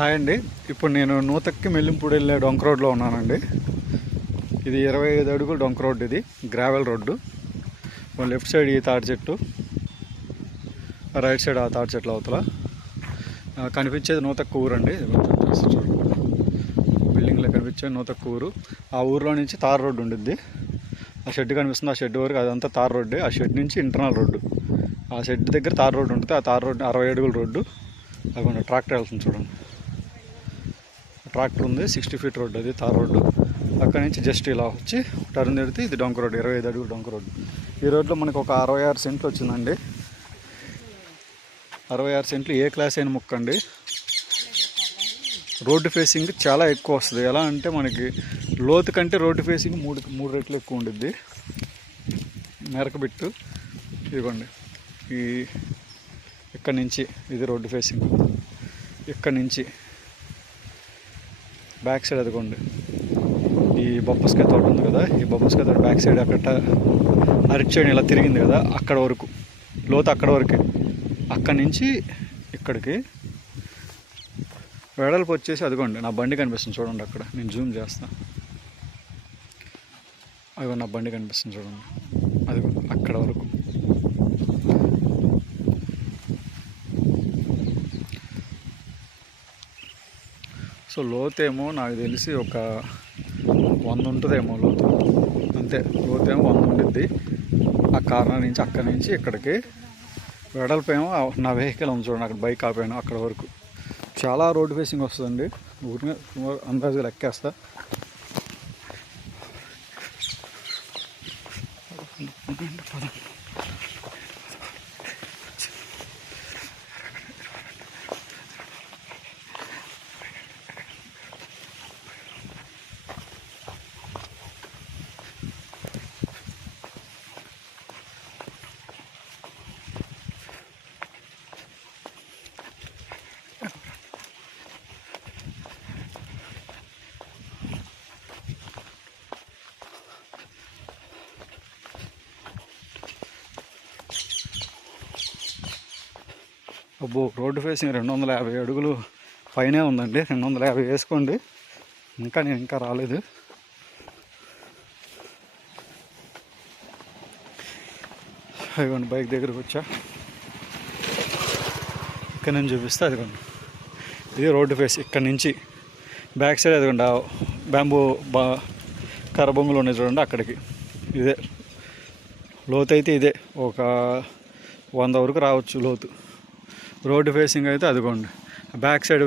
Hi అండి. ఇప్పుడు నేను నూతక్కి మెల్లింపూడి వెళ్ళే డొంక రోడ్లో ఉన్నానండి. ఇది 25 అడుగుల డొంక రోడ్డు. ఇది గ్రావెల్ రోడ్డు. లెఫ్ట్ సైడ్ ఈ తాటి చెట్టు, రైట్ సైడ్ ఆ తాటి చెట్ల అవతల కనిపించేది నూతక్క ఊరు అండి. బిల్డింగ్లో కనిపించేది నూతక్క ఊరు. ఆ ఊరిలో నుంచి తార్ రోడ్డు ఉండిద్ది. ఆ షెడ్ కనిపిస్తుంది, ఆ షెడ్ వరకు అదంతా తార్ రోడ్డే. ఆ షెడ్ నుంచి ఇంటర్నల్ రోడ్డు, ఆ షెడ్ దగ్గర తార్ రోడ్డు ఉంటుంది. ఆ తార్ రోడ్డు 60 అడుగుల రోడ్డు. అక్కడ ట్రాక్టర్ వెళ్తుంది చూడండి. ట్రాక్టర్ ఉంది, 60 ఫీట్ రోడ్డు, అది తార్ రోడ్డు. అక్కడి నుంచి జస్ట్ ఇలా వచ్చి టర్న్ తిడితే ఇది డొంక రోడ్డు, 25 అడుగులు డొంక రోడ్డు. ఈ రోడ్లో మనకు ఒక 66 సెంట్లు వచ్చిందండి. 66 సెంట్లు ఏ క్లాస్ అయిన ముక్క అండి. రోడ్డు ఫేసింగ్ చాలా ఎక్కువ వస్తుంది. ఎలా అంటే మనకి లోతు కంటే రోడ్డు ఫేసింగ్ మూడు రెట్లు ఎక్కువ ఉండిద్ది. మెరకబిట్టు ఇదిగోండి, ఈ ఇక్కడి నుంచి ఇది రోడ్డు ఫేసింగ్. ఇక్కడి నుంచి బ్యాక్ సైడ్ అదిగోండి, ఈ బొప్పస్కాయ తోట ఉంది కదా, ఈ బొప్పస్కాయ తోట బ్యాక్ సైడ్ అక్కడ అరటి సైడ్ ఇలా తిరిగింది కదా, అక్కడ వరకు లోతు, అక్కడ వరకే. అక్కడి నుంచి ఇక్కడికి వెడల్పు వచ్చేసి అదిగోండి, నా బండి కనిపిస్తుంది చూడండి. అక్కడ నేను జూమ్ చేస్తాను, అదిగో నా బండి కనిపిస్తుంది చూడండి. అదిగో అక్కడ వరకు. సో లోతేమో నాకు తెలిసి ఒక 100 ఉంటుందేమో లోతు, అంతే. లోతేమో 100 ఉండిద్ది. ఆ కార్నర్ నుంచి అక్కడి నుంచి ఇక్కడికి. వెడల్పేమో నా వెహికల్ ఉంది చూడండి, అక్కడ బైక్ ఆపాను, అక్కడ వరకు. చాలా రోడ్డు ఫేసింగ్ వస్తుందండి. ఊరిని అందాజుగా లెక్కేస్తా. అబ్బో, రోడ్డు ఫేసింగ్ 250 అడుగులు పైనే ఉందండి. 250 వేసుకోండి. నేను ఇంకా రాలేదు. అదిగోండి బైక్ దగ్గరకు వచ్చా, ఇక్కడ నుంచి చూపిస్తే అదిగోండి, ఇది రోడ్డు ఫేస్. ఇక్కడ నుంచి బ్యాక్ సైడ్ అదిగోండి బ్యాంబూ కర్ర బొంగులు ఉన్నాయి చూడండి, అక్కడికి. ఇదే లోతు అయితే ఇదే, ఒక 100 వరకు రావచ్చు లోతు. రోడ్డు ఫేసింగ్ అయితే అదిగోండి బ్యాక్ సైడ్